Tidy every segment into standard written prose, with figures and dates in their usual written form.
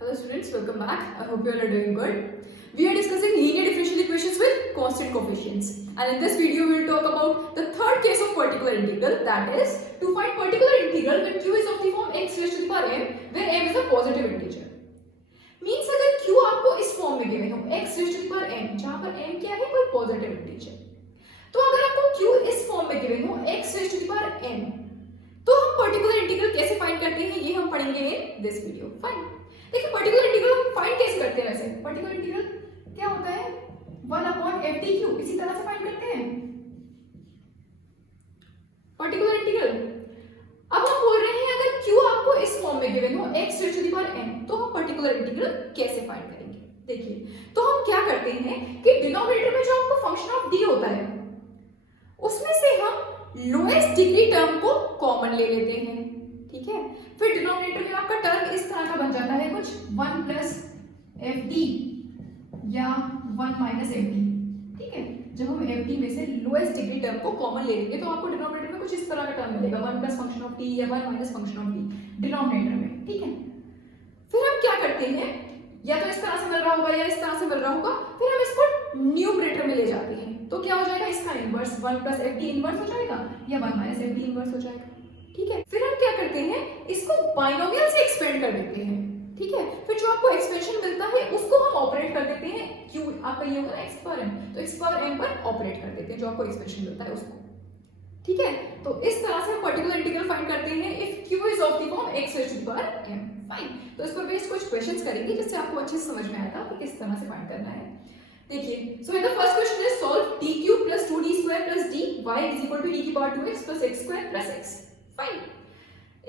Hello students, welcome back. I hope you all are doing good. We are discussing linear differential equations with constant coefficients. And in this video, we will talk about the third case of particular integral, that is to find particular integral when q is of the form x raised to the power m, where m is a positive integer. Means अगर q आपको इस form में given हो x raised to the power m, जहाँ पर m क्या है, कोई पॉजिटिव इंटीजर, तो अगर आपको q इस फॉर्म में गिवन हो x raised to the power m, तो हम पर्टिकुलर इंटीग्रल कैसे फाइंड करते हैं ये हम पढ़ेंगे इन दिस वीडियो. फाइन. देखिए पर्टिकुलर इंटीग्रल हम फाइंड कैसे करते हैं. वैसे पर्टिकुलर इंटीग्रल क्या होता है, 1/ftq, इसी तरह से फाइंड करते हैं पर्टिकुलर इंटीग्रल. अब हम बोल रहे हैं अगर q आपको इस फॉर्म में गिवन हो x raised to the power m, तो हम पर्टिकुलर इंटीग्रल कैसे फाइंड करेंगे. देखिए तो हम क्या करते हैं कि डिनोमिनेटर में जो आपको फंक्शन ऑफ d होता है उसमें से हम लोएस्ट डिग्री टर्म को कॉमन ले लेते हैं. ठीक है, फिर डिनोमिनेटर में आपका टर्म इस तरह का बन जाता है कुछ 1 प्लस एफ डी या 1 माइनस एफ डी. ठीक है, जब हम एफ डी में से लोएस्ट डिग्री टर्म को कॉमन ले लेंगे तो आपको डिनोमिनेटर में कुछ इस तरह का टर्म मिलेगा, 1 प्लस फंक्शन ऑफ टी या 1 minus function of T denominator में. ठीक है, फिर हम क्या करते हैं, या तो इस तरह से मिल रहा होगा या इस तरह से मिल रहा होगा, फिर हम इसको न्यूमरेटर में ले जाते हैं. तो क्या हो जाएगा, इसका inverse 1 plus F D inverse हो जाएगा या 1 माइनस एफ डी इनवर्स हो जाएगा. ठीक है, फिर हम क्या करते हैं, इसको बाइनोमियल से एक्सपेंड कर देते हैं. ठीक है, फिर जो आपको एक्सपेंशन मिलता है उसको हम ऑपरेट कर देते हैं, q आपका ये होगा x पावर m, तो x पावर m पर ऑपरेट कर देते हैं जो आपको एक्सपेंशन मिलता है उसको. ठीक है, तो इस तरह से हम पर्टिकुलर इंटीग्रल फाइंड करते हैं if q is of the form x raised to the power m. Fine. तो इस पर बेस्ड कुछ क्वेश्चंस करेंगे जिससे आपको अच्छे से समझ में आएगा कि किस तरह से फाइंड करना है. देखिए, so in the first question is solve d³ + 2d² + dy = d की power 2x + x² + x. Fine.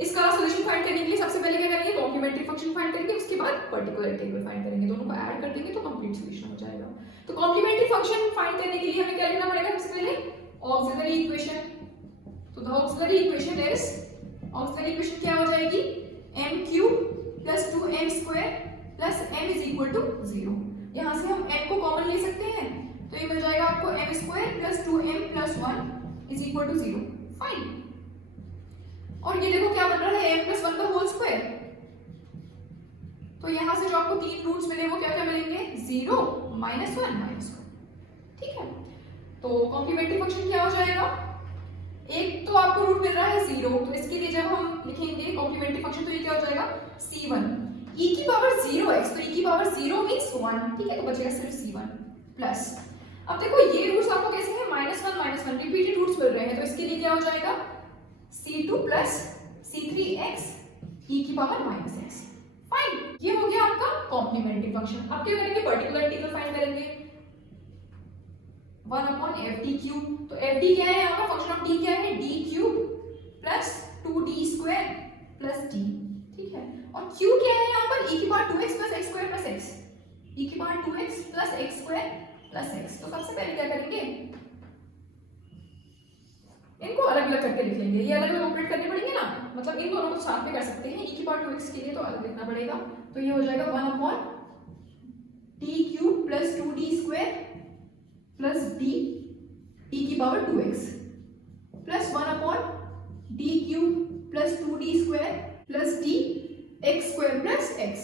इसका सॉल्यूशन फाइंड करने के लिए सबसे पहले क्या करेंगे, कॉम्प्लीमेंट्री फंक्शन फाइंड करेंगे, उसके बाद पर्टिकुलर इंटीग्रल फाइंड करेंगे. दोनों को ऐड कर देंगे तो कंप्लीट सॉल्यूशन हो जाएगा. तो कॉम्प्लीमेंट्री फंक्शन फाइंड करने के लिए हमें क्या लिखना पड़ेगा, सबसे पहले ऑक्सिलरी इक्वेशन. तो द ऑक्सिलरी इक्वेशन क्या हो जाएगी, m³ + 2m² + m = 0. यहां से हम m को कॉमन ले सकते हैं, तो ये मिल जाएगा आपको m² + 2m + 1 = 0. फाइन. और ये देखो क्या बन रहा है, m + 1 का होल स्क्वायर. तो यहां से जो आपको तीन रूट्स मिले वो क्या क्या मिलेंगे, 0 -1 -1. ठीक है, तो कॉम्प्लीमेंट्री फंक्शन क्या हो जाएगा, एक तो आपको रूट मिल रहा है 0, तो इसके लिए जब हम लिखेंगे कॉम्प्लीमेंट्री फंक्शन तो ये क्या हो जाएगा, c1 e की पावर 0x, तो e की पावर 0 मींस 1. ठीक है, तो बचेगा सिर्फ c1 प्लस. अब देखो ये रूट्स आपको कैसे हैं, -1 -1 रिपीटेड रूट्स मिल रहे हैं, तो इसके लिए क्या हो जाएगा, c2 + c3x e की पावर -x. फाइन. ये हो गया आपका कॉम्प्लीमेंट्री फंक्शन. अब क्या करेंगे, पर्टिकुलर इंटीग्रल फाइंड करेंगे 1/ftq. तो ft क्या है, आपका फंक्शन ऑफ d क्या है, d³ + 2d² + d. ठीक है, और q क्या है यहाँ पर, e की power 2x + x² + x, e की पावर 2x + x² + x. तो सबसे पहले क्या करेंगे, इनको अलग अलग करके लिख लेंगे. ये अलग अलग ऑपरेट करने पड़ेंगे ना, मतलब इन दोनों को साथ में कर सकते हैं. e की पावर 2x के लिए तो अलग लिखना पड़ेगा, तो ये हो जाएगा 1/t³ + 2d² + d e की power 2x + 1/d³ + 2d² + d x² + x.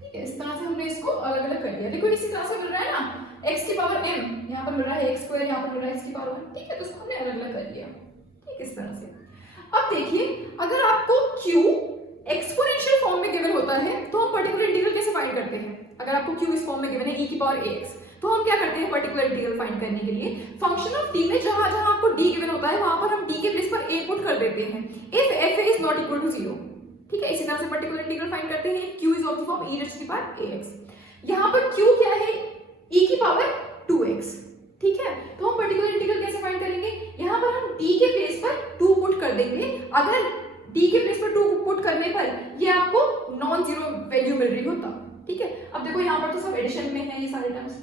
ठीक है, इस तरह से हमने इसको अलग अलग कर लिया. देखो इसी तरह से मिल रहा है ना, x की पावर m, यहाँ पर मिल रहा है x², यहाँ पर मिल रहा है x की पावर 1. ठीक है, तो इसको हमने अलग अलग कर लिया. ठीक, इस तरह से. अब देखिए अगर आपको q एक्सपोनेंशियल फॉर्म में गिवन होता है तो हम पर्टिकुलर इंटीग्रल कैसे फाइंड करते हैं. अगर आपको q इस फॉर्म में गिवन है e की पावर ax, तो हम क्या करते हैं पर्टिकुलर इंटीग्रल फाइंड करने के लिए, फंक्शन ऑफ d में जहां जहां आपको d गिवन होता है वहां पर हम d के प्लेस पर a पुट कर देते हैं if f is not equal to 0. ठीक है, इसी तरह से पर्टिकुलर इंटीग्रल फाइंड करते हैं q is of the form e raised to the power ax. यहां पर q क्या है, e की पावर 2x. ठीक है, तो हम पर्टिकुलर इंटीग्रल कैसे फाइंड करेंगे, यहां पर हम d के प्लेस पर 2 पुट कर देंगे. अगर d के प्लेस पर 2 पुट करने पर ये आपको नॉन जीरो वैल्यू मिल रही होता. ठीक है, अब देखो यहां पर तो सब एडिशन में है ये सारे टर्म्स,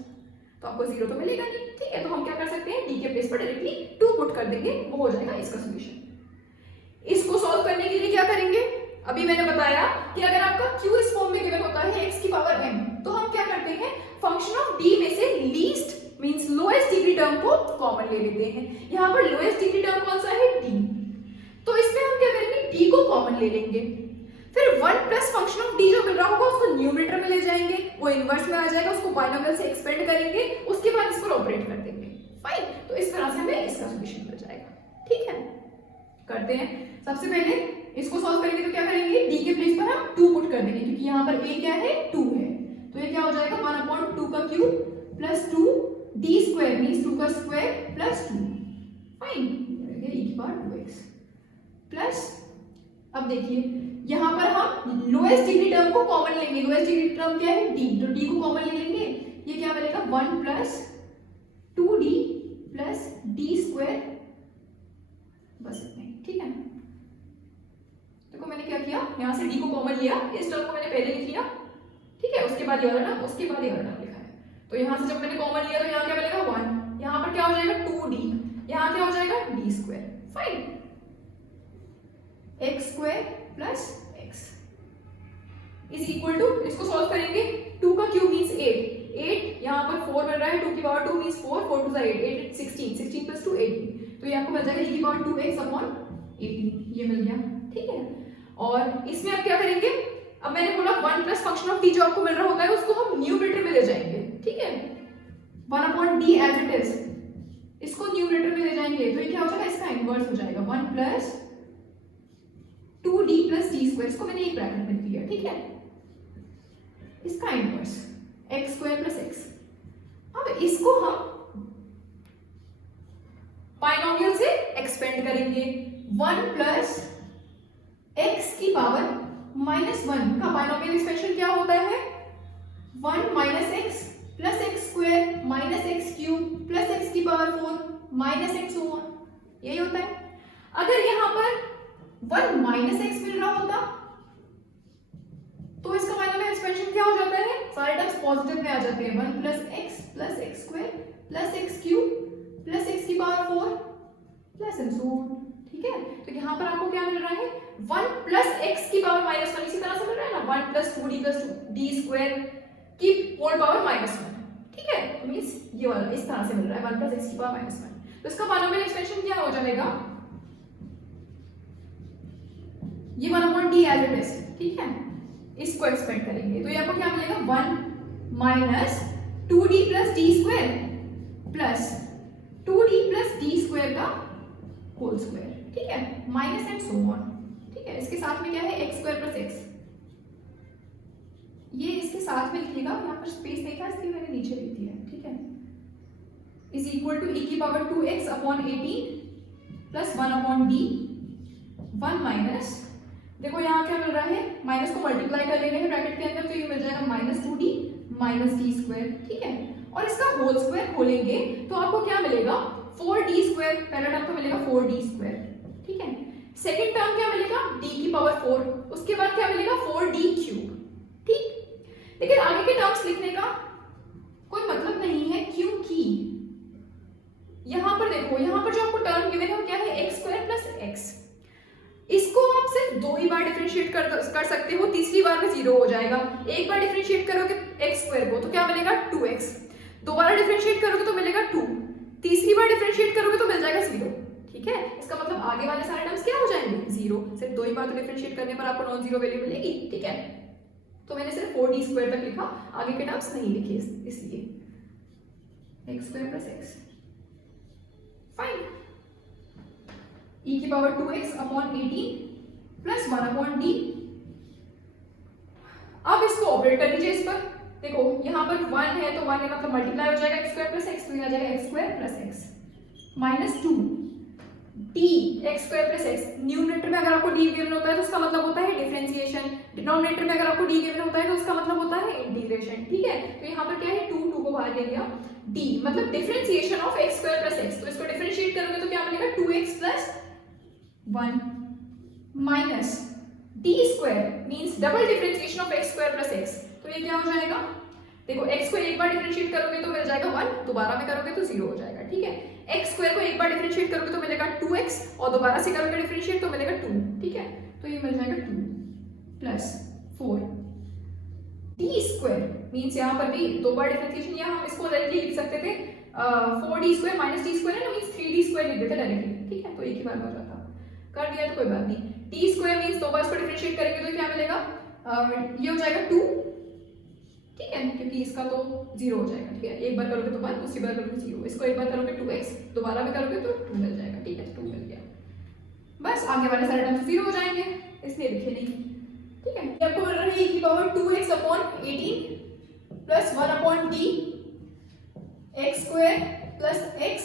तो आपको 0 तो मिलेगा नहीं. ठीक है, तो हम क्या कर सकते हैं, d के प्लेस पर डायरेक्टली 2 पुट कर देंगे, वो हो जाएगा इसका सॉल्यूशन. इसको सॉल्व करने के लिए क्या करेंगे, अभी मैंने बताया कि अगर आपका q इस फॉर्म में गिवन होता है x की पावर m, तो हम क्या करते हैं, फंक्शन ऑफ d में से least means lowest degree term को कॉमन ले लेते हैं. यहां पर लोएस्ट डिग्री टर्म कौन सा है, d. तो इसमें हम क्या करेंगे, d को कॉमन ले लेंगे. फिर 1 प्लस फंक्शन ऑफ d जो मिल रहा होगा उसको न्यूमरेटर में ले वो इनवर्स में आ जाएगा, उसको बाइनोमियल से एक्सपेंड करेंगे, उसके बाद इस पर ऑपरेट कर देंगे। फाइन, तो इस तरह से हमें इसका सॉल्यूशन मिल जाएगा। ठीक है, करते हैं। सबसे पहले इसको सॉल्व करेंगे तो क्या करेंगे, डी के प्लेस पर हम 2 पुट कर देंगे, क्योंकि यहाँ पर a क्या है 2 है, तो ये क्या हो जाएगा 1/2 का cube plus 2 D square means 2 का स्क्वायर प्लस 2। फाइन, ये e की पावर 2x प्लस, अब देखिए यहाँ पर हम लोएस्ट डिग्री टर्म को कॉमन लेंगे। लोएस्ट डिग्री टर्म क्या है d, तो d को कॉमन ले लेंगे, ये क्या बनेगा 1 plus 2d plus D square, बस इतना ही। ठीक है, देखो मैंने क्या किया, यहाँ से d को कॉमन लिया, इस टर्म को मैंने पहले लिख लिया। ठीक है, उसके बाद ये वाला टर्म, उसके बाद ये वाला टर्म लिखा है। तो यहाँ से जब मैंने कॉमन लिया तो यहाँ क्या बनेगा 1, यहाँ पर क्या हो जाएगा 2d, यहाँ क्या हो जाएगा D square. Fine, X square plus X is equal to, इसको सॉल्व करेंगे, 2 का क्यूब मींस 8, यहाँ पर 4 बन रहा है, 2 की पावर 2 मींस 4, 4 2 8, 8 16, 16 प्लस 2 18, तो ये आपको मिल जाएगा e की पावर 2x अपॉन 18, ये मिल गया। ठीक है, और इसमें आप क्या करेंगे, अब मैंने बोला 1 प्लस फंक्शन ऑफ t जो आपको मिल रहा होता है उसको हम न्यूमरेटर में ले जाएंगे। ठीक है, 1/d एज इट इज, इसको न्यूमरेटर में ले जाएंगे, तो ये क्या हो जाएगा, इसका इनवर्स हो जाएगा 1 plus 2d plus D square, इसको मैंने एक ब्रैकेट में लिया। ठीक है, इसका inverse x square plus x. अब इसको हम बाइनोमियल से एक्सपेंड करेंगे, 1 प्लस एक्स की पावर -1 का बाइनोमियल एक्सपेंशन क्या होता है, 1 minus x plus X square minus x cube plus X की पावर 4 माइनस एक्स ओवर, यही होता है। अगर यहाँ पर 1 माइनस एक्स मिल रहा होता तो इसका बाइनोमियल एक्सपेंशन क्या हो जाता है, सारे टर्म्स पॉजिटिव में आ जाते हैं, 1 plus X square plus X cube plus X की power 4 plus and so on. ठीक है, तो यहाँ पर आपको क्या मिल रहा है, 1 प्लस एक्स की पावर -1, इसी तरह से मिल रहा है ना, 1 plus 2d plus D square की होल पावर -1। ठीक है, तो मींस ये वाला इस तरह से मिल रहा है 1 प्लस एक्स की पावर -1, तो इसका बाइनोमियल एक्सपेंशन क्या हो जाएगा, ये 1/d एज इट इज। ठीक है, इसको एक्सपेंड करेंगे तो ये आपको क्या मिलेगा, 1 minus 2d plus D square plus 2d plus D square का होल स्क्वायर। ठीक है, माइनस एंड सो ऑन। ठीक है, इसके साथ में क्या है एक्स स्क्वायर प्लस एक्स, ये इसके साथ में लिखिएगा, यहाँ पर स्पेस नहीं था इसलिए मैंने नीचे लिख दिया। ठीक है, इज इक्वल टू e की power 2x upon 18 plus 1/d, 1 minus, देखो यहाँ क्या मिल रहा है, माइनस को मल्टीप्लाई कर लेंगे ब्रैकेट के अंदर, तो ये मिल जाएगा -2d माइनस डी स्क्वायर। ठीक है, और इसका होल स्क्वायर खोलेंगे तो आपको क्या मिलेगा, 4d स्क्वायर, पहला टर्म तो मिलेगा 4d स्क्वायर। ठीक है, सेकंड टर्म क्या मिलेगा, d की पावर 4, उसके बाद क्या मिलेगा 4d क्यूब। ठीक, लेकिन आगे के टर्म्स लिखने का कोई मतलब नहीं है, क्योंकि यहां पर देखो, यहां पर जो आपको टर्म गिवन है वो क्या है, एक्स स्क्वायर प्लस एक्स, इसको आप सिर्फ 2 ही बार डिफरेंशिएट कर सकते हो, तीसरी बार में 0 हो जाएगा। एक बार डिफरेंशिएट करोगे एक्स स्क्वायर को तो क्या मिलेगा 2x, दोबारा डिफरेंशिएट करोगे तो मिलेगा 2, तीसरी बार डिफरेंशिएट करोगे तो मिल जाएगा 0। ठीक है, इसका मतलब आगे वाले सारे टर्म्स क्या हो जाएंगे 0, सिर्फ 2 ही बार डिफरेंशिएट करने पर आपको नॉन जीरो वैल्यू मिलेगी। ठीक है, तो मैंने सिर्फ 4d स्क्वायर तक लिखा, आगे के टर्म्स नहीं लिखे इसलिए x square plus x. Fine, e की power 2x upon 18 plus 1/d, अब इसको ऑपरेट कर दीजिए इस पर, देखो यहाँ पर 1 है तो 1 है मतलब मल्टीप्लाई हो जाएगा x स्क्वायर प्लस x, तो ये आ जाएगा x square plus x minus 2 d x square plus x। Numerator में अगर आपको d गिवन होता है तो उसका मतलब होता है डिफरेंशिएशन, डिनोमिनेटर में अगर आपको d गिवन होता है तो उसका मतलब होता है इंटीग्रेशन। ठीक है, तो यहाँ पर क्या है 2 को बाहर ले लिया, d मतलब differentiation of x square plus x, तो इसको डिफरेंशिएट करोगे तो क्या मिलेगा 2x plus 1 minus d square means double differentiation of x square plus x, तो ये क्या हो जाएगा, देखो x को एक बार डिफरेंशिएट करोगे तो मिल जाएगा 1, दोबारा में करोगे तो 0 हो जाएगा। ठीक है, x स्क्वायर को एक बार डिफरेंशिएट करोगे तो मिलेगा 2x और दोबारा से करोगे डिफरेंशिएट तो मिलेगा 2। ठीक है, तो ये मिल जाएगा 2 प्लस 4 d स्क्वायर मींस यहाँ पर भी 2 बार डिफरेंशिएशन, या हम इसको डायरेक्टली लिख सकते थे 4d square minus d square है ना, मींस 3d स्क्वायर लिख देते डायरेक्टली। ठीक है, तो एक ही बार में हो जाता, कर दिया तो कोई बात नहीं। d स्क्वायर मींस 2 बार इसको डिफरेंशिएट करेंगे तो क्या मिलेगा, ये हो जाएगा 2। ठीक है, डेफिनेटली इसका तो 0 हो जाएगा, ठीक है। एक बार करोगे तो 1, दूसरी बार करोगे 0, इसको एक बार करोगे 2x, दोबारा भी करोगे तो 2 मिल जाएगा, ठीक है। 2 मिल गया, बस आगे वाले सारे टर्म्स 0 हो जाएंगे, इसलिए लिखे नहीं, ठीक है। ये आपको मिल रहा है e की power 2x upon 18 plus 1 upon d x square plus x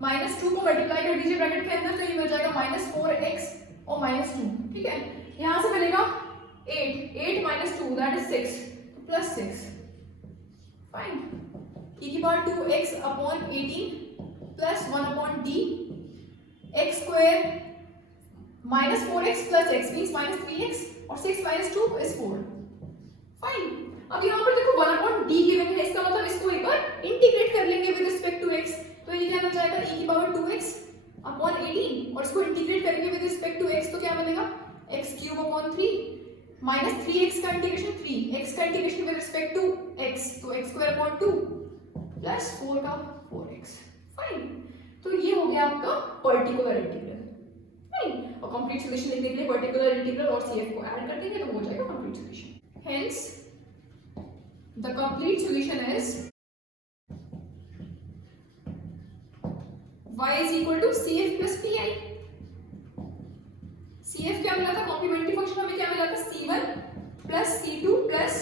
minus 2 को मल्टीप्लाई कर दीजिए ब्रैकेट के अंदर, तो ये मिल जाएगा माइनस 4x और माइनस 2, ठीक है। यहां से मिलेगा 8 minus 2 that is 6, plus 6, fine. e की power 2x upon 18 plus 1 upon d x square minus 4x plus x means minus 3x और 6 माइनस 2 इज 4, फाइन। अब यहाँ पर देखो 1 अपॉन d गिवन है, इसका मतलब इसको एक बार इंटीग्रेट कर लेंगे विद रिस्पेक्ट टू x, तो ये क्या मिल जाएगा e की पावर 2x अपॉन 18 और इसको इंटीग्रेट करेंगे विद रिस्पेक्ट टू x, तो क्या मिलेगा x cube upon 3 minus 3x का इंटीग्रेशन 3x का integration with respect to x, तो x स्क्वायर अपॉन 2 प्लस 4 का 4x, फाइन। तो ये हो गया आपका पर्टिकुलर इंटीग्रल, फाइन। और कंप्लीट सॉल्यूशन लिखने के लिए पर्टिकुलर इंटीग्रल और CF को ऐड कर देंगे तो हो जाएगा complete solution. Hence the complete solution is y is equal to CF plus PI। CF क्या मिला था, कॉम्प्लीमेंट्री फंक्शन हमें क्या मिला था, C1 plus C2 plus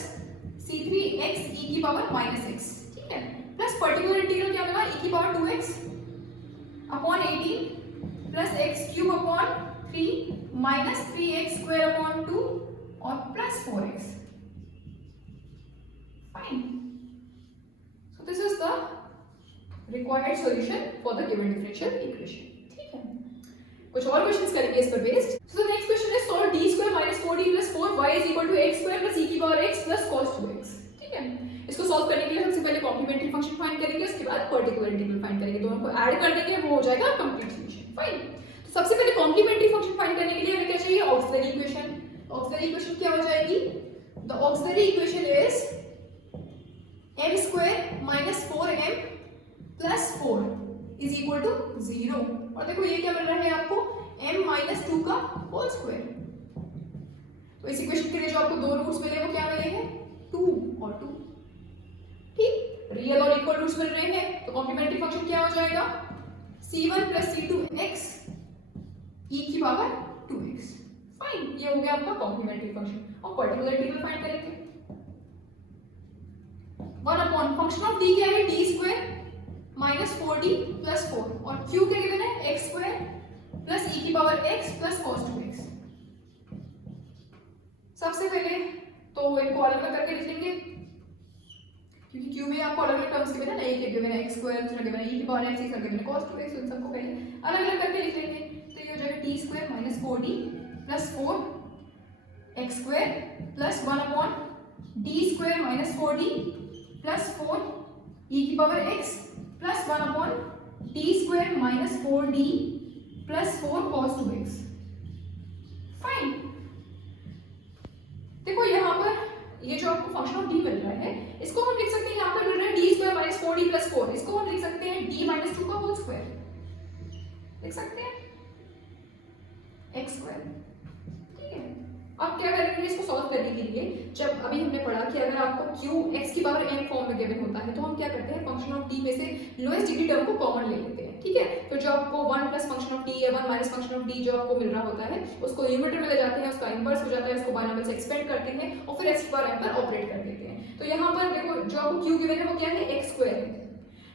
C3 x e की पावर माइनस x, ठीक है, प्लस पर्टिकुलर इंटीग्रल क्या मिला e की power 2x upon 18 plus x cube upon 3 minus 3x square upon 2 और plus 4x, fine. So this is the required solution for the given differential equation, ठीक है। कुछ और क्वेश्चंस करेंगे इस पर based. So the next question is solve d square minus 4d plus 4y is equal to x square plus e की power x plus cos 2x, ठीक है। इसको सॉल्व करने के लिए सबसे पहले कॉम्प्लीमेंट्री फंक्शन फाइंड करेंगे, उसके बाद पर्टिकुलर इंटीग्रल फाइंड करेंगे, दोनों को ऐड कर देंगे, वो हो जाएगा कंप्लीट सॉल्यूशन, फाइन। तो सबसे पहले कॉम्प्लीमेंट्री फंक्शन फाइंड करने के लिए हमें क्या चाहिए, ऑक्सिलरी इक्वेशन। ऑक्सिलरी इक्वेशन क्या हो जाएगी, the auxiliary equation is m square minus 4m plus 4 is equal to 0, और देखो ये क्या मिल रहा है आपको m माइनस 2 का होल स्क्वायर। तो इस इक्वेशन के लिए जो आपको दो रूट्स मिले वो क्या मिले हैं, 2 और 2, ठीक। रियल और इक्वल रूट्स मिल रहे हैं, तो कॉम्प्लीमेंट्री फंक्शन क्या हो जाएगा, c1 प्लस c2x e की पावर 2x, फाइन। ये हो गया आपका कॉम्प्लीमेंट्री फंक्शन। और पर्टिकुलर इंटीग्रल फाइंड करेंगे, 1 अपॉन फंक्शन ऑफ d क्या है, d square minus 4d plus 4 और q क्या गिवन है, x स्क्वायर प्लस e की power x plus cos 2x। सबसे पहले तो इनको अलग अलग करके लिख लेंगे, क्योंकि q में आपको अलग अलग टर्म्स गिवन है ना, एक गिवन है x स्क्वायर, दूसरा गिवन है e की पावर x, तीसरा गिवन है cos 2x, उन सबको पहले अलग अलग करके लिख लेंगे। तो ये हो जाएगा t square minus 4d plus 4 x square plus 1 upon d square minus 4d plus 4 e की power x plus 1 upon d square minus 4d plus 4 cos 2x, fine. देखो यहाँ पर ये जो आपको फंक्शन ऑफ d मिल रहा है, इसको हम लिख सकते हैं, यहाँ पर मिल रहा है d square minus 4d plus 4, इसको हम लिख सकते हैं d माइनस 2 का होल स्क्वायर, लिख सकते हैं x स्क्वायर, ठीक है। अब क्या करेंगे, इसको सॉल्व करने के लिए, जब अभी हमने पढ़ा कि अगर आपको q x की पावर m फॉर्म में गिवन होता है तो हम क्या करते हैं, फंक्शन ऑफ d में से लोएस्ट डिग्री टर्म को कॉमन ले लेते हैं, ठीक है। तो जो आपको 1 प्लस फंक्शन ऑफ d या 1 माइनस फंक्शन ऑफ d जो आपको मिल रहा होता है, उसको न्यूमरेटर में ले जाते हैं, उसका इनवर्स हो जाता है, उसको बाइनोमियल से एक्सपेंड करते हैं और फिर x पावर m पर ऑपरेट कर देते हैं। तो यहाँ पर देखो जो आपको q गिवन है वो क्या है, x स्क्वायर है।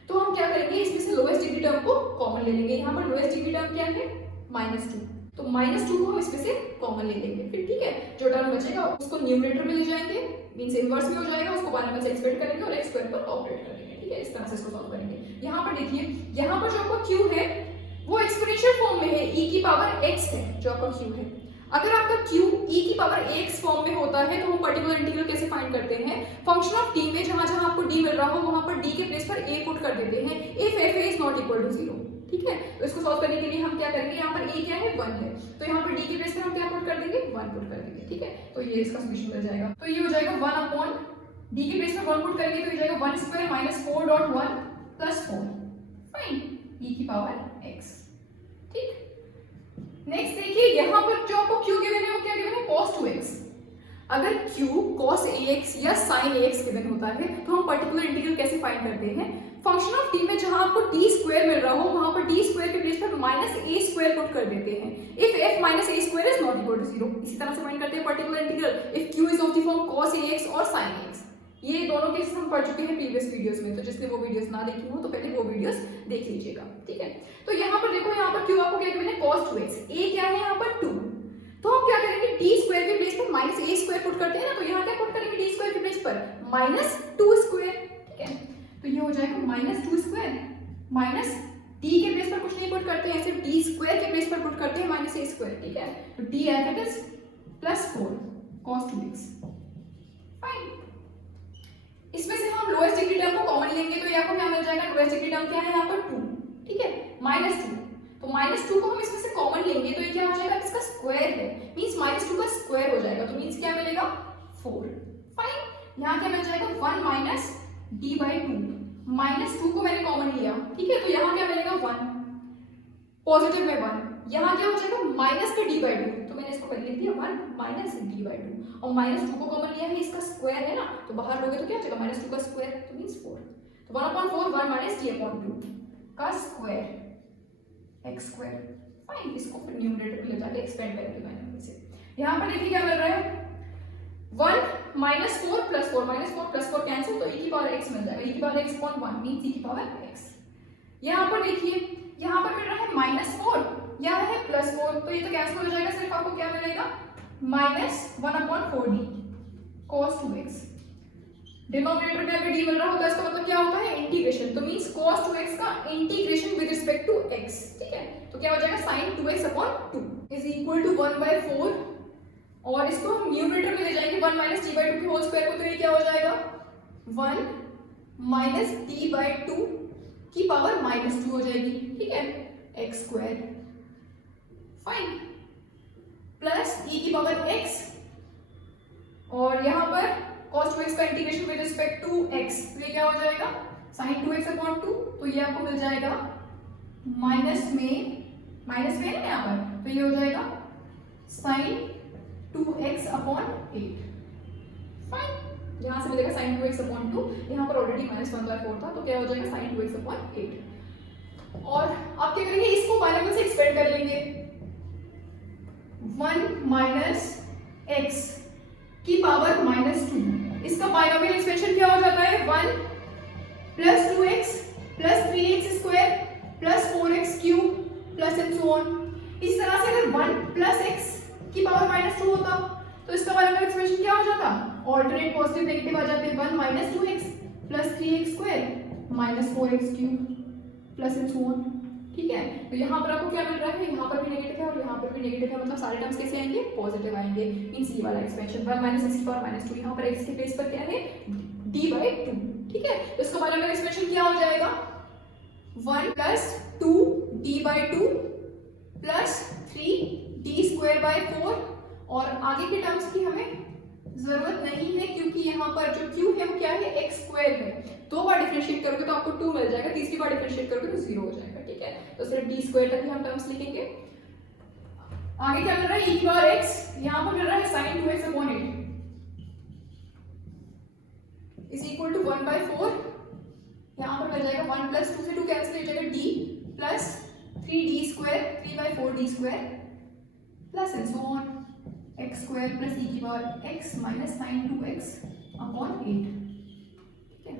तो हम क्या करेंगे, इसमें से लोएस्ट डिग्री टर्म को कॉमन ले लेंगे। यहाँ पर लोएस्ट डिग्री टर्म क्या है, -2, तो -2 को हम इसमें से कॉमन ले लेंगे, फिर ठीक है। जो टर्म बचेगा उसको न्यूमरेटर में ले जाएंगे, मींस इनवर्स भी हो जाएगा, उसको बाइनोमियल से एक्सपेंड करेंगे और x स्क्वायर पर ऑपरेट कर देंगे, ठीक है। इस तरह से इसको सॉल्व करेंगे। यहाँ पर देखिए, यहाँ पर जो आपका q है वो एक्सपोनेंशियल फॉर्म में है, e की पावर x है जो आपका q है। अगर आपका q e की पावर ax फॉर्म में होता है तो हम पर्टिकुलर इंटीग्रल कैसे फाइंड करते हैं, फंक्शन ऑफ d में जहां जहां आपको d मिल रहा हो वहां पर d के प्लेस पर a पुट कर देते हैं, if f is not equal to 0, ठीक है। तो इसको सॉल्व करने के लिए हम क्या करेंगे, यहाँ पर a क्या है, 1 है, तो यहाँ पर d के प्लेस पर हम क्या पुट कर देंगे, 1 पुट कर देंगे, ठीक है। तो ये इसका सॉल्यूशन मिल जाएगा। तो ये हो जाएगा 1 अपॉन d के प्लेस पर 1 पुट करेंगे तो ये जाएगा 1 square minus 4.1 plus 4, fine, e की पावर x, ठीक। नेक्स्ट देखिए, यहाँ पर जो आपको q गिवन है वो क्या गिवन है, cos 2x। अगर q cos ax या sin ax गिवन होता है तो हम पर्टिकुलर इंटीग्रल कैसे फाइंड करते हैं? फंक्शन ऑफ t में जहां आपको t स्क्वायर मिल रहा हो वहां पर t स्क्वायर के प्लेस पर माइनस a स्क्वायर पुट कर देते हैं। If f minus a square is not equal to 0। इसी तरह से फाइंड करते हैं particular integral if q is of the form cos ax और sin ax। ये दोनों केसेस हम पढ़ चुके हैं प्रीवियस वीडियोस में, तो जिसने वो वीडियोस ना देखी हो तो पहले वो वीडियोस देख लीजिएगा, ठीक है। तो यहाँ पर देखो, यहाँ पर q आपको क्या गिवन है? cos 2x। a क्या है यहाँ पर? 2। तो हम क्या करेंगे? d स्क्वायर के प्लेस पर माइनस a स्क्वायर पुट करते हैं ना, तो यहाँ क्या पुट करेंगे d स्क्वायर के प्लेस पर? माइनस 2 स्क्वायर, ठीक है। तो ये हो जाएगा माइनस 2 स्क्वायर माइनस d के प्लेस पर कुछ नहीं पुट करते हैं, सिर्फ d स्क्वायर के प्लेस पर पुट करते हैं माइनस a स्क्वायर, ठीक है। तो d at it is plus 4 cos 2x। Fine. इसमें से हम लोएस्ट डिग्री टर्म को कॉमन लेंगे तो ये आपको क्या मिल जाएगा? लोएस्ट डिग्री टर्म क्या है यहाँ पर? 2, ठीक है, माइनस 2। तो माइनस 2 को हम इसमें से कॉमन लेंगे तो ये क्या हो जाएगा? इसका स्क्वायर है, मींस माइनस 2 का स्क्वायर हो जाएगा, तो मींस क्या मिलेगा? 4। फाइन। यहाँ क्या मिल जाएगा? 1 माइनस d बाई 2। माइनस 2 को मैंने कॉमन लिया, ठीक है, तो यहाँ क्या मिलेगा? 1, पॉजिटिव में 1। यहाँ क्या हो जाएगा? माइनस का d बाई 2, तो मैंने इसको पहले लिख दिया 1 माइनस d बाई 2, और माइनस 2 को कॉमन लिया है, इसका स्क्वायर है ना, तो बाहर लोगे तो क्या हो जाएगा? माइनस 2 का स्क्वायर, तो मींस 4। तो 1/4 1 माइनस d/2 का स्क्वायर x स्क्वायर। फाइन। इसको फिर न्यूमरेटर पे ले जाके एक्सपेंड करेंगे मैंने से। यहाँ पर देखिए क्या मिल रहा है? 1 minus 4 plus 4 minus 4 plus 4 cancel, तो e की पावर x मिल जाएगा। e की power x upon 1 means e की पावर x। यहाँ पर देखिए, यहाँ पर मिल रहा है माइनस 4, यहाँ है प्लस 4, तो ये तो कैंसिल हो जाएगा, सिर्फ आपको क्या मिलेगा? Minus 1/4d cos 2x। Denominator में अगर d मिल रहा होता है इसका मतलब क्या होता है? इंटीग्रेशन, तो मींस cos 2x का integration with respect to x, ठीक है। तो क्या हो जाएगा? sin 2x upon 2 is equal to 1/4, और इसको हम न्यूमरेटर में ले जाएंगे 1 माइनस d बाई 2 के होल स्क्वायर को, तो ये क्या हो जाएगा? 1 माइनस d बाई 2 की पावर माइनस 2 हो जाएगी, ठीक है, x square. Fine. Plus e की पावर x, और यहाँ पर cos 2x का integration with respect to x, तो ये क्या हो जाएगा? sin 2x अपॉन 2, तो ये आपको मिल जाएगा माइनस में है ना यहाँ पर, तो ये हो जाएगा sin 2x अपॉन 8। फाइन। यहाँ से मिलेगा sin 2x अपॉन 2, यहाँ पर ऑलरेडी माइनस 1/4 था, तो क्या हो जाएगा? sin 2x upon 8। और आप क्या करेंगे? इसको बाइनोमियल से एक्सपेंड कर लेंगे। 1 माइनस x की पावर माइनस 2, इसका बाइनोमियल एक्सपेंशन क्या हो जाता है? 1 plus 2x plus 3x square plus 4x cube plus and so on. इस तरह से अगर 1 प्लस x की पावर माइनस 2 होता तो इसका बाइनोमियल एक्सपेंशन क्या हो जाता? ऑल्टरनेट पॉजिटिव नेगेटिव आ जाते। 1 minus 2x plus 3x square minus 4x cube plus and so on, ठीक है। तो यहाँ पर आपको क्या मिल रहा है? यहाँ पर भी नेगेटिव है और यहाँ पर भी नेगेटिव है, मतलब सारे टर्म्स कैसे आएंगे? पॉजिटिव आएंगे। इन सी वाला एक्सपेंशन 1 माइनस x की पावर माइनस 2, यहाँ पर x के प्लेस पर क्या है? d बाई 2, ठीक है। तो इसका बाइनोमियल एक्सपेंशन क्या हो जाएगा? 1 plus 2d by 2 plus 3d square by 4, और आगे के टर्म्स की हमें जरूरत नहीं है क्योंकि यहाँ पर जो q है वो क्या है? x स्क्वायर है। 2 बार डिफरेंशिएट करोगे तो आपको 2 मिल जाएगा, तीसरी बार डिफरेंशिएट करोगे तो 0 हो जाएगा, ठीक है। तो सिर्फ d स्क्वायर तक ही हम टर्म्स लिखेंगे। आगे क्या मिल रहा है? e की पावर x, यहाँ पर मिल रहा है sin 2x upon 8 is equal to 1/4, यहाँ पर मिल जाएगा 1 प्लस 2 से 2 कैंसिल हो जाएगा, d plus 3d square 3/4d square plus and so on x square plus e की power x minus sin 2x upon 8, ठीक है,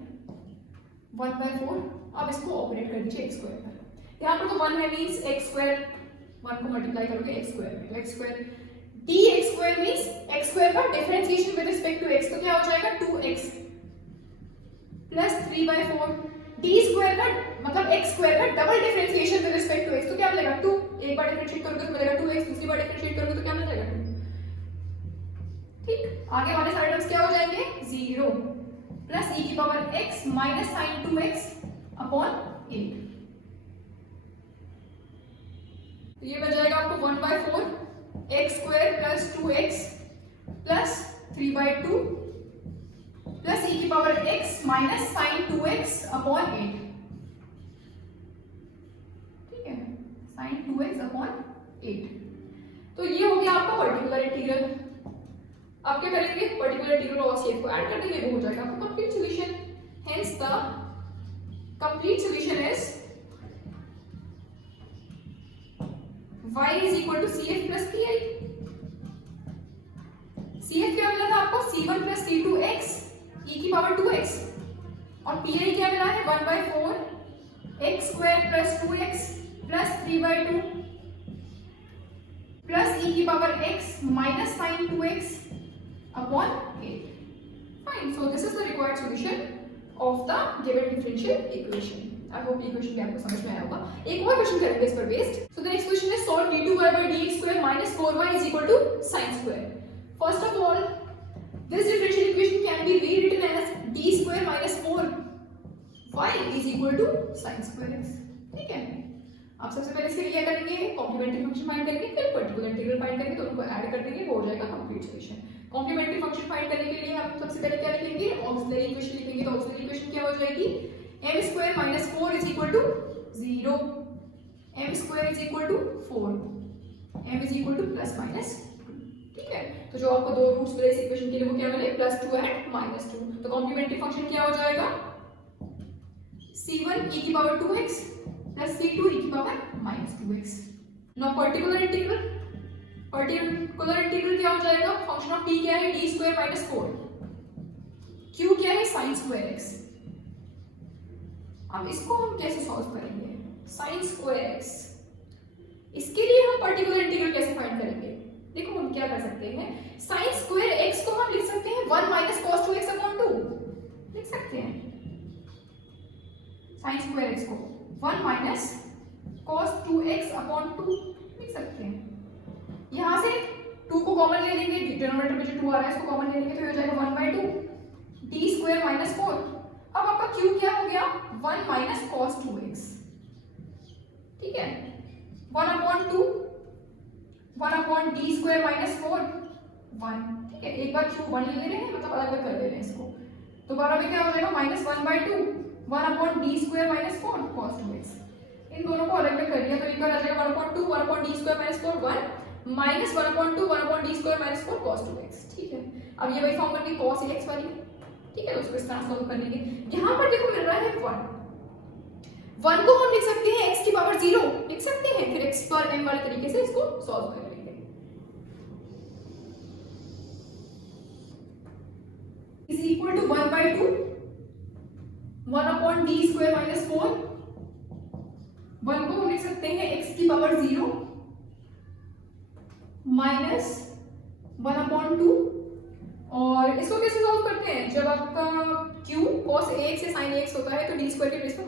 1/4। अब इसको ऑपरेट कर दीजिए x स्क्वायर पर। यहाँ पर तो 1 है मींस x स्क्वायर, 1 को मल्टीप्लाई करोगे x स्क्वायर में, तो x square dx square means x square का differentiation with respect to x, तो क्या हो जाएगा? 2x plus 3/4। d स्क्वायर का मतलब x स्क्वायर का double differentiation with respect to x, तो क्या मिलेगा? 2। एक बार डिफरेंशिएट करोगे तो मिलेगा 2x, दूसरी बार डिफरेंशिएट करोगे तो क्या मिल जाएगा? 2। ठीक, आगे वाले सारे टर्म्स क्या हो जाएंगे? 0 प्लस e की power x minus sin 2x upon 8, तो ये मिल जाएगा आपको 1/4 x square plus 2x plus 3/2 plus e की power x minus sin 2x upon 8, ठीक है, sin 2x अपॉन 8। तो ये हो गया आपका पर्टिकुलर इंटीग्रल। अब क्या करेंगे, पर्टिकुलर इंटीग्रल और CF को ऐड कर देंगे, वो हो जाएगा आपका complete solution. Hence the complete solution is y is equal to CF plus PI। CF क्या मिला था आपको, C1 plus C2x e की पावर 2x, और PI क्या मिला है 1/4 x square plus 2x plus 3/2 plus e की power x minus sin 2x upon 8। Fine, so this is the required solution of the given differential equation। I hope ये question भी आपको समझ में आया होगा। एक और क्वेश्चन करेंगे इस पर based. So the next question is solve d2y by dx square minus 4y is equal to sin square। First of all, this differential equation can be rewritten as d square minus 4y is equal to sin square x। ठीक है, आप सबसे पहले इसके लिए क्या करेंगे, complementary function find करेंगे, फिर पर्टिकुलर इंटीग्रल फाइंड करेंगे, दोनों को ऐड कर देंगे, वो हो जाएगा complete solution. Complementary function find करने के लिए हम सबसे पहले क्या लिखेंगे, ऑक्सिलरी इक्वेशन लिखेंगे। तो ऑक्सिलरी इक्वेशन क्या हो जाएगी, m square minus 4 is equal to 0, m square is equal to 4, m is equal to plus minus 2। ठीक है, तो जो आपको दो रूट्स मिले इस इक्वेशन के लिए वो क्या मिले, +2 एंड -2। तो कॉम्प्लीमेंट्री फंक्शन क्या हो जाएगा, c1 e की power 2x plus c2 e की power -2x। Now particular integral क्या हो जाएगा, फंक्शन ऑफ t क्या है, d square minus 4, q क्या है, sin square x। अब इसको हम कैसे सॉल्व करेंगे, sin square x, इसके लिए हम पर्टिकुलर इंटीग्रल कैसे फाइंड करेंगे। देखो हम क्या कर सकते हैं, sin square x को हम लिख सकते हैं 1 minus cos 2x upon 2, लिख सकते हैं sin square x को 1 minus cos 2x upon 2 लिख सकते हैं। यहां से 2 को कॉमन ले लेंगे, डिनोमिनेटर में जो 2 आ रहा है इसको कॉमन ले लेंगे, तो हो जाएगा 1/2 d square minus 4। अब आपका q क्या हो गया, 1 minus cos 2x। ठीक है, 1/2 1 upon d square minus 4 1। ठीक है, एक बार q 1 ले रहे हैं, मतलब अलग अलग कर दे रहे हैं इसको, दोबारा में क्या हो जाएगा -1/2 1 upon d square minus 4 cos 2x। इन दोनों को अलग अलग कर दिया तो एक बार आ जाएगा 1/2 1 upon d square minus 4 1 minus 1/2 1 upon d square minus 4 cos 2x। ठीक है, अब ये वही फॉर्म बन गई cos x वाली। ठीक है, तो उसको इस तरह सॉल्व कर लेंगे। यहाँ पर देखो मिल रहा है 1 को हम लिख सकते हैं x की पावर 0 लिख सकते हैं, फिर x पर m वाले तरीके से इसको सॉल्व कर लेंगे। is equal to 1/2 1 upon d square minus 4। 1 को हम लिख सकते हैं x की पावर 0 minus 1 upon 2। और इसको कैसे सॉल्व करते हैं, जब आपका q cos ax से sin ax होता है तो d स्क्वायर के प्लेस पर -a²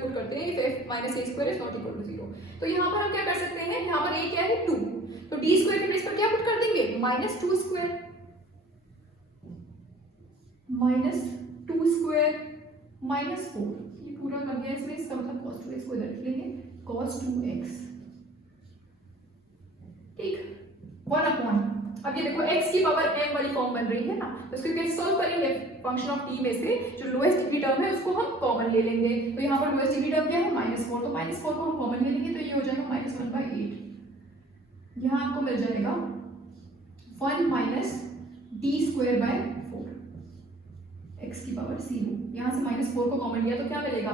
पुट करते हैं, if -a² is not equal to 0। तो यहाँ पर हम क्या कर सकते हैं, यहाँ पर a क्या है 2, तो d स्क्वायर के प्लेस पर क्या पुट कर देंगे, -2² -4। ये पूरा लग गया इसमें, इसका मतलब cos 2x को इधर लिख लेंगे, cos 2x। ठीक, 1 अपॉन, अब ये देखो x की पावर m वाली फॉर्म बन रही है ना, तो इसको कैसे सॉल्व करेंगे, फंक्शन ऑफ t में से जो लोएस्ट डिग्री टर्म है उसको हम कॉमन ले लेंगे। तो यहाँ पर लोएस्ट डिग्री टर्म क्या है -4, तो -4 को हम कॉमन ले लेंगे, तो ये हो जाएगा -1/8। यहाँ आपको मिल जाएगा 1 minus d square by 4 x की पावर 0। यहाँ से -4 को कॉमन लिया तो क्या मिलेगा,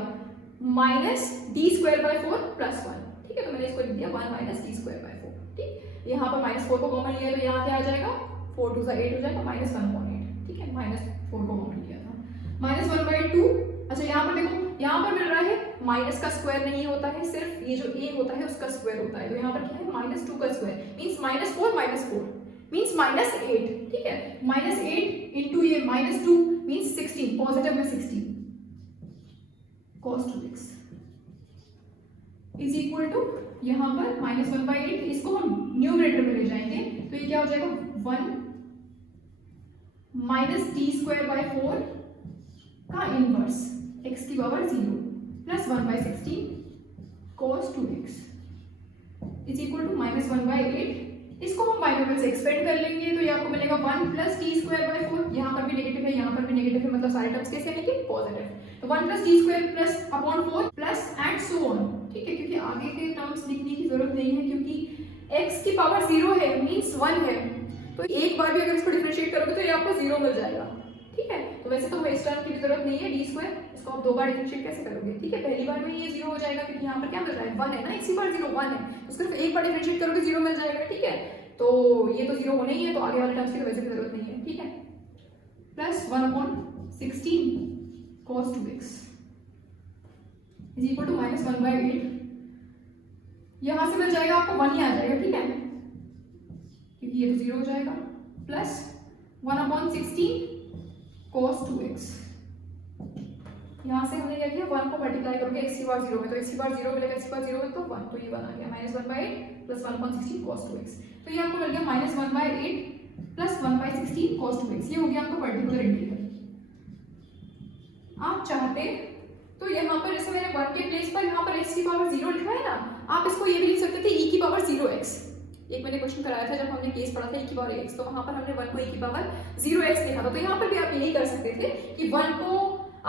-d square by 4 + 1। ठीक है, तो मैंने इसको लिख दिया 1 minus d square by 4। ठीक, यहाँ पर -4 को कॉमन लिया तो यहाँ क्या आ जाएगा, 4 2 8 हो जाएगा, -1/8। ठीक है, -4 को कॉमन लिया था, -1/2। अच्छा यहाँ पर देखो, यहाँ पर मिल रहा है माइनस का स्क्वायर नहीं होता है, सिर्फ ये जो a होता है उसका स्क्वायर होता है, तो यहाँ पर क्या है -2 का स्क्वायर मींस -4 -4 मींस -8। ठीक है, -8 इंटू ये -2 मींस 16, पॉजिटिव में 16 cos 2x is equal to, यहाँ पर -1/8, इसको हम न्यूमरेटर में ले जाएंगे तो ये क्या हो जाएगा 1 minus d square by 4 का इनवर्स x की power 0 plus 1/16 cos 2x is equal to -1/8। इसको हम बाइनोमियल से एक्सपेंड कर लेंगे तो ये आपको मिलेगा 1 प्लस d स्क्वायर बाय 4। यहाँ पर भी नेगेटिव है, यहाँ पर भी नेगेटिव है, मतलब सारे टर्म्स कैसे आएंगे, पॉजिटिव। तो 1 plus d square plus upon 4 plus and so on. ठीक है, क्योंकि आगे के टर्म्स लिखने की जरूरत नहीं है, क्योंकि x की पावर 0 है मींस 1 है, तो एक बार भी अगर इसको डिफरेंशिएट करोगे तो ये आपको 0 मिल जाएगा, ठीक है। तो वैसे तो हमें इस टर्म की भी जरूरत नहीं है d स्क्वायर, इसको आप 2 बार डिफरेंशिएट कैसे करोगे, ठीक है। पहली बार में ये 0 हो जाएगा क्योंकि यहाँ पर क्या मिल रहा है 1 है ना, इसी बार 0 1 है, तो सिर्फ एक बार डिफरेंशिएट करोगे 0 मिल जाएगा, ठीक है। तो ये तो 0 होना ही है, तो आगे वाले टर्म्स की तो वैसे भी जरूरत नहीं है, ठीक है। Plus 1/16 cos 2x is equal to -1/8, यहां से मिल जाएगा आपको 1 ही आ जाएगा, ठीक है, क्योंकि ये तो 0 हो जाएगा, प्लस 1/16 cos 2x, यहाँ से हमने क्या किया 1 को मल्टीप्लाई करोगे x की बार 0 में, तो x की बार 0 मिलेगा, x की बार 0 में तो 1, तो ये 1 आ गया, -1/8 प्लस 1/16 cos 2x, तो ये आपको मिल गया -1/8 प्लस 1/16 cos 2x, ये हो गया आपका पर्टिकुलर इंटीग्रल। आप चाहते तो यहाँ पर जैसे मैंने 1 के प्लेस पर यहाँ पर x की पावर 0 लिखा है ना, आप इसको ये भी लिख सकते थे e की पावर 0x। एक मैंने क्वेश्चन कराया था जब हमने केस पढ़ा था e की पावर x, तो वहां पर हमने 1 को e की पावर 0x लिखा था, तो यहाँ पर भी आप यही कर सकते थे कि 1 को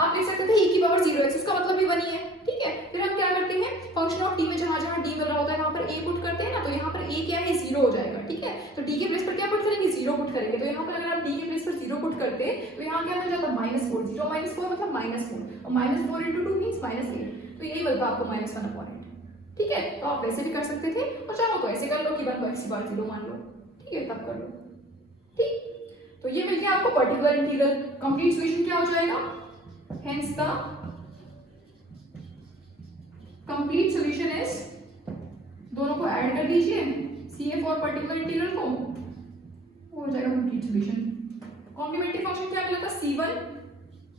आप लिख सकते थे e की पावर 0x, उसका मतलब भी 1 ही है, ठीक है। फिर हम क्या करते हैं फंक्शन ऑफ t में जहां जहां d मिल रहा होता है वहां पर a पुट करते हैं ना, तो यहाँ पर a क्या है 0 हो जाएगा, ठीक है। तो d के प्लेस पर क्या पुट करेंगे 0 पुट करेंगे, तो यहाँ पर अगर आप d के प्लेस पर 0 पुट करते तो यहाँ क्या मिल जाता -4, 0 -4 मतलब -4, और -4 × 2 मींस -8, तो यही मिलता आपको -1/8, ठीक है। तो आप वैसे भी कर सकते थे और चाहो तो ऐसे कर लो कि 1 को x की बार 0 मान लो, ठीक है, तब कर लो, ठीक। तो ये मिल गया आपको पर्टिकुलर इंटीग्रल, कंप्लीट सॉल्यूशन क्या हो जाएगा, hence the complete solution is, दोनों को ऐड कर दीजिए CF और पर्टिकुलर इंटीग्रल को, हो जाएगा कंप्लीट सॉल्यूशन। कॉम्प्लीमेंट्री फंक्शन क्या मिला था c1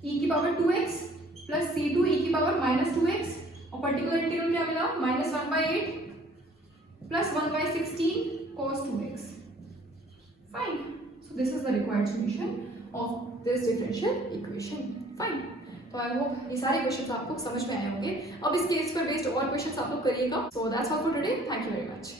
e की power 2x plus c2 e की पावर -2x, और पर्टिकुलर इंटीग्रल क्या मिला -1/8 plus 1/16 cos 2x, fine. So this is the required solution of this differential equation, fine. तो आई होप ये सारे क्वेश्चंस आपको समझ में आए होंगे। अब इस केस पर बेस्ड और क्वेश्चंस आप लोग करिएगा। So that's all for today, thank you very much.